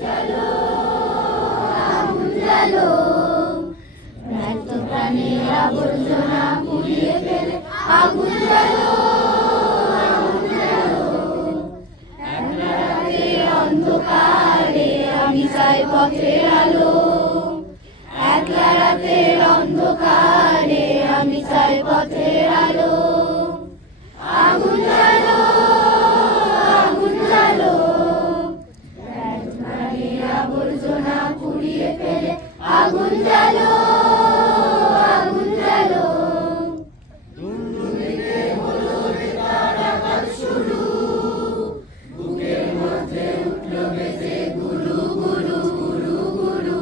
জ্বালো আগুন জ্বালো ব্যর্থ প্রাণের আবর্জনা পুড়িয়ে ফেলে আগুন জ্বালো আগুন জ্বালো একলা রাতের অন্ধকারে আমি চাই পথের আলো একলা রাতের অন্ধকারে আমি চাই পথের আলো আগুন জ্বালো আগুন জ্বালো ব্যর্থ প্রাণের আবর্জনা পুড়িয়ে ফেলে আগুন জ্বালো আগুন জ্বালো দুমদুমিতে হলো বেতার আঘাত শুরু বুকের মধ্যে উঠলো বেজে গুরু গুরু গুরু গুরু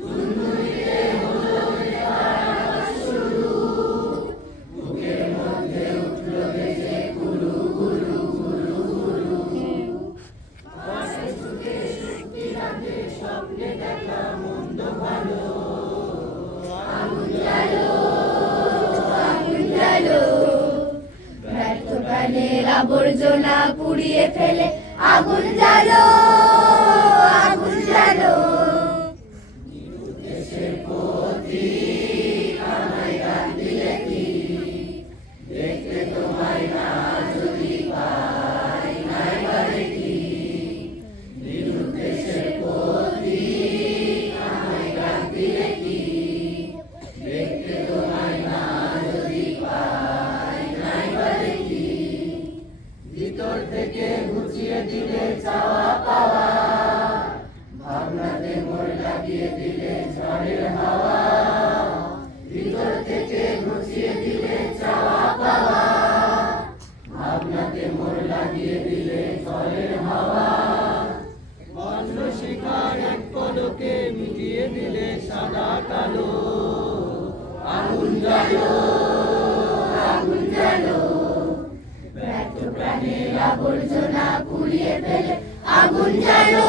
দুমদুমিতে হলো বেতার আঘাত শুরু বুকের মধ্যে উঠলো বেজে গুরু গুরু গুরু গুরু বাসে সুখে শক্তি রাতে স্বপ্নে দেখা মন্দ ভালো আগুন জ্বালো আগুন জ্বালো ব্যর্থ প্রাণের আবর্জনা পুড়িয়ে ফেলে আগুন জ্বালো আগুন জ্বালো দেশের প্রতি আমায় গান দিলে কি দেখতে তোমায় না যদি পাই নাই বারে কি দেশের প্রতি আমায় গান দিলে কি দেখতে তোমায় না যদি পাই নাই বারে কি ভিতর থেকে ঘুচিয়ে দিলে চাওয়া পাওয়া ভাবনাতে মোড় লাগিয়ে দিলে ঝড়ের হাওয়া ভিতর থেকে ঘুচিয়ে দিলে চাওয়া পাওয়া ভাবনাতে মোড় লাগিয়ে দিলে ঝড়ের হাওয়া বজ্র শিখার এক পলকে মিটিয়ে দিলে সাদা কালো আগুন জ্বালো আগুন জ্বালো ব্যর্থ প্রাণের আবর্জনা পুড়িয়ে ফেলে আগুন জ্বালো।